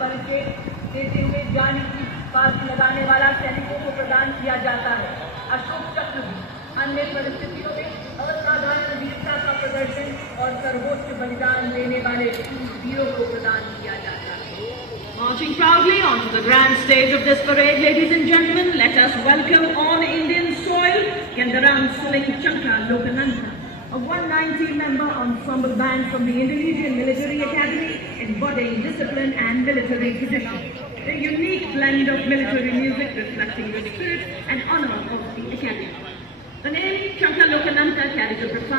परिचय देते हुए जान की फांसी लगाने वाला सैनिकों को प्रदान किया जाता है। अशोक चक्र भी अन्य परिस्थितियों में असाधारण वीरता का प्रदर्शन और सर्वोच्च बलिदान देने वाले वीरों को प्रदान किया जाता है। Marching proudly onto the grand stage of this parade, ladies and gentlemen, let us welcome on Indian soil Kendarang Siling Chanka Lokananta, a 190-member ensemble band from the Indonesian Military Academy, embodying discipline and military tradition. A unique blend of military music reflecting the spirit and honor of the Academy. The name Chanka Lokananta carries a profound